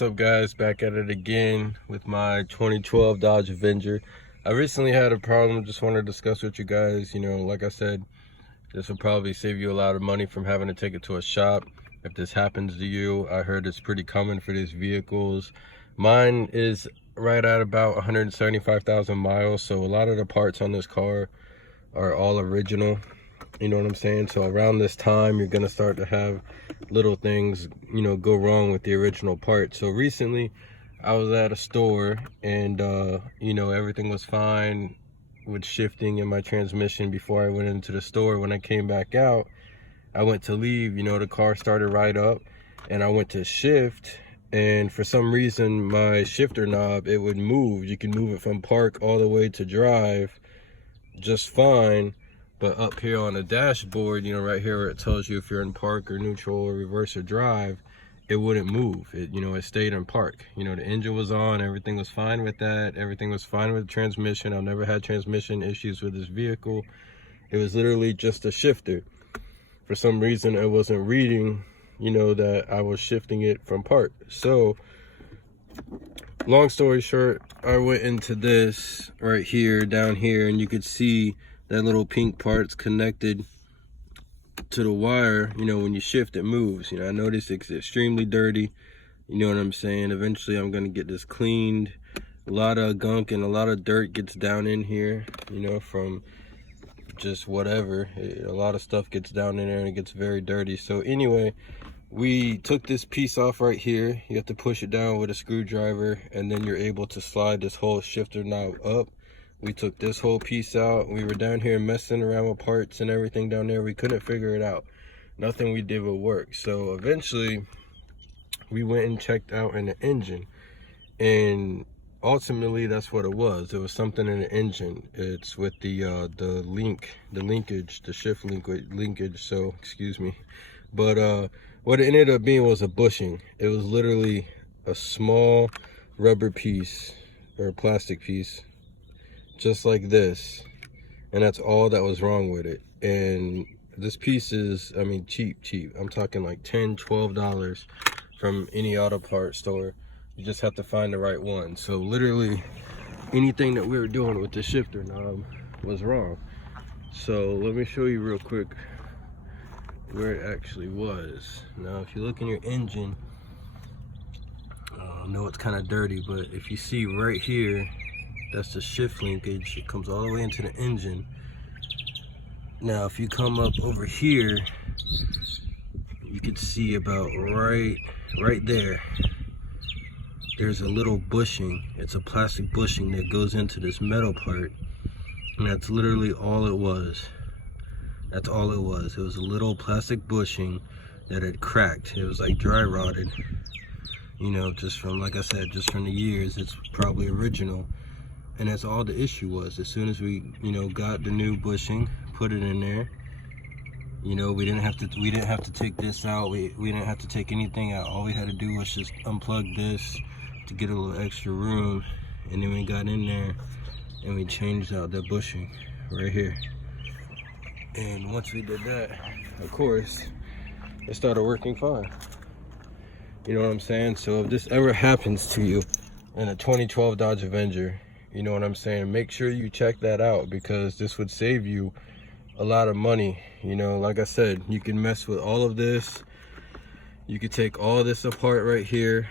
What's up, guys? Back at it again with my 2012 Dodge Avenger. I recently had a problem, just want to discuss with you guys. Like I said, this will probably save you a lot of money from having to take it to a shop. If this happens to you, I heard it's pretty common for these vehicles. Mine is right at about 175,000 miles, so a lot of the parts on this car are all original. You know what I'm saying? So around this time, you're gonna start to have little things, go wrong with the original part. So recently, I was at a store and, everything was fine with shifting in my transmission before I went into the store. When I came back out, I went to leave, the car started right up and I went to shift. And for some reason, my shifter knob, it would move. You can move it from park all the way to drive just fine. But up here on the dashboard, right here where it tells you if you're in park or neutral or reverse or drive, it wouldn't move. It stayed in park. The engine was on, everything was fine with that. Everything was fine with the transmission. I've never had transmission issues with this vehicle. It was literally just a shifter. For some reason, it wasn't reading, that I was shifting it from park. So, long story short, I went into this right here, down here, and you could see that little pink part's connected to the wire. When you shift, it moves. I noticed it's extremely dirty. You know what I'm saying? Eventually, I'm gonna get this cleaned. A lot of gunk and a lot of dirt gets down in here, from just whatever. A lot of stuff gets down in there and it gets very dirty. So anyway, we took this piece off right here. You have to push it down with a screwdriver and then you're able to slide this whole shifter knob up. We took this whole piece out. We were down here messing around with parts and everything down there. We couldn't figure it out. Nothing we did would work. So eventually we went and checked out in the engine, and ultimately that's what it was. There was something in the engine. It's with the linkage, the shift linkage. So excuse me, but what it ended up being was a bushing. It was literally a small rubber piece or a plastic piece, just like this, and that's all that was wrong with it. And this piece is, cheap. I'm talking like $10-12 from any auto parts store. You just have to find the right one. So literally anything that we were doing with the shifter knob was wrong. So let me show you real quick where it actually was. Now if you look in your engine, I know it's kind of dirty, but if you see right here, that's the shift linkage. It comes all the way into the engine. Now, if you come up over here, you can see about right there. There's a little bushing. It's a plastic bushing that goes into this metal part. And that's literally all it was. That's all it was. It was a little plastic bushing that had cracked. It was like dry rotted. Just from, like I said, just from the years, it's probably original. And that's all the issue was. As soon as we, got the new bushing, put it in there, we didn't have to take this out. We didn't have to take anything out. All we had to do was just unplug this to get a little extra room. And then we got in there and we changed out that bushing right here. And once we did that, of course, it started working fine. You know what I'm saying? So if this ever happens to you in a 2012 Dodge Avenger, you know what I'm saying, make sure you check that out, because this would save you a lot of money. Like I said, you can mess with all of this. You could take all this apart right here,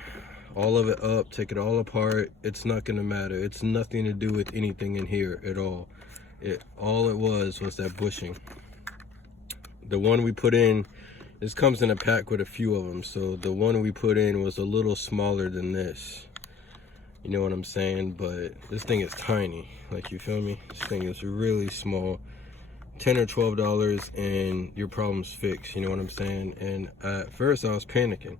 all of it up, take it all apart. It's not gonna matter. It's nothing to do with anything in here at all. All it was that bushing. The one we put in, this comes in a pack with a few of them. So the one we put in was a little smaller than this. You know what I'm saying? But this thing is tiny. Like, you feel me? This thing is really small. $10 or $12 and your problem's fixed. You know what I'm saying? And at first I was panicking.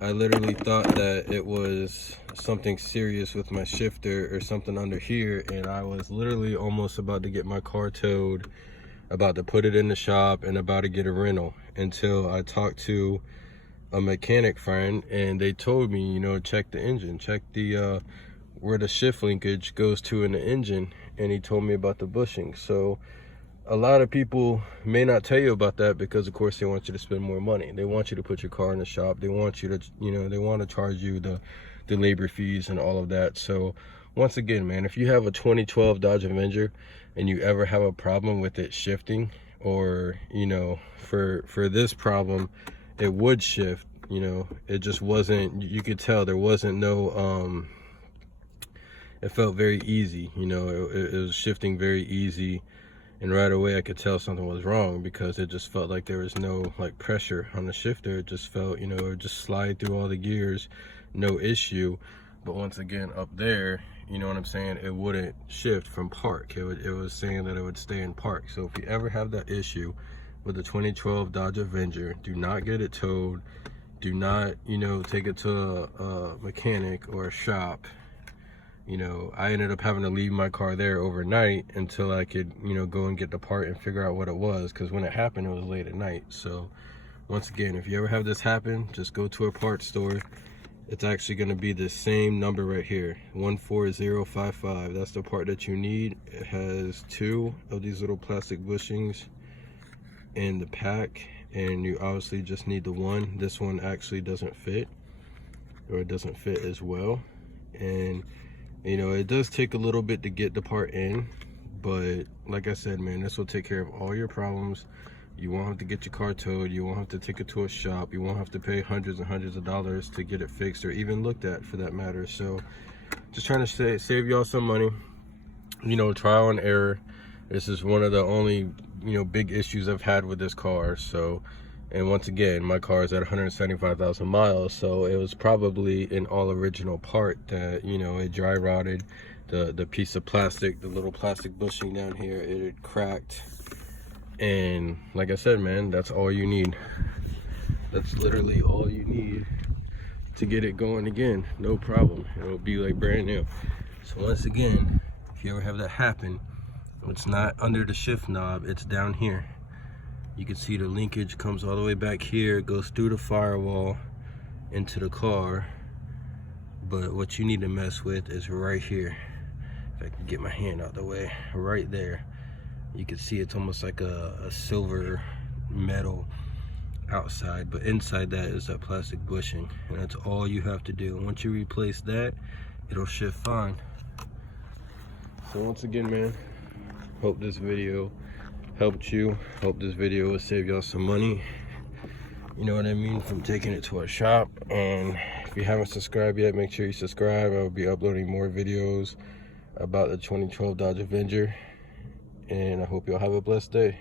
I literally thought that it was something serious with my shifter or something under here. And I was literally almost about to get my car towed, about to put it in the shop and about to get a rental, until I talked to a mechanic friend and they told me, check the engine, check the where the shift linkage goes to in the engine, and he told me about the bushing. So a lot of people may not tell you about that because of course they want you to spend more money. They want you to put your car in the shop. They want you to, you know, they want to charge you the labor fees and all of that. So once again, man, if you have a 2012 Dodge Avenger and you ever have a problem with it shifting, or, you know, for this problem, it would shift, you know, it just wasn't, you could tell there wasn't no, it felt very easy, you know, it was shifting very easy. And right away I could tell something was wrong because it just felt like there was no like pressure on the shifter. It just felt, you know, it would just slide through all the gears, no issue. But once again, up there, you know what I'm saying, it wouldn't shift from park. It was saying that it would stay in park. So if you ever have that issue with the 2012 Dodge Avenger, do not get it towed. Do not, you know, take it to a mechanic or a shop. You know, I ended up having to leave my car there overnight until I could, you know, go and get the part and figure out what it was, because when it happened, it was late at night. So once again, if you ever have this happen, just go to a parts store. It's actually going to be the same number right here, 14055. That's the part that you need. It has 2 of these little plastic bushings in the pack, and you obviously just need the one. This one actually doesn't fit, or it doesn't fit as well. And you know, it does take a little bit to get the part in, but like I said, man, this will take care of all your problems. You won't have to get your car towed. You won't have to take it to a shop. You won't have to pay hundreds and hundreds of dollars to get it fixed or even looked at, for that matter. So just trying to save y'all some money, you know, trial and error. This is one of the only, you know, big issues I've had with this car. So, and once again, my car is at 175,000 miles, so it was probably an all original part that, you know, it dry rotted. The piece of plastic, the little plastic bushing down here, it had cracked. And like I said, man, that's all you need. That's literally all you need to get it going again. No problem. It'll be like brand new. So once again, if you ever have that happen, it's not under the shift knob, it's down here. You can see the linkage comes all the way back here, goes through the firewall into the car. But what you need to mess with is right here. If I can get my hand out the way, right there. You can see it's almost like a silver metal outside, but inside that is that plastic bushing. And that's all you have to do. Once you replace that, it'll shift fine. So once again, man, hope this video helped you. Hope this video will save y'all some money, you know what I mean, from taking it to a shop. And if you haven't subscribed yet, make sure you subscribe. I will be uploading more videos about the 2012 Dodge Avenger, and I hope y'all have a blessed day.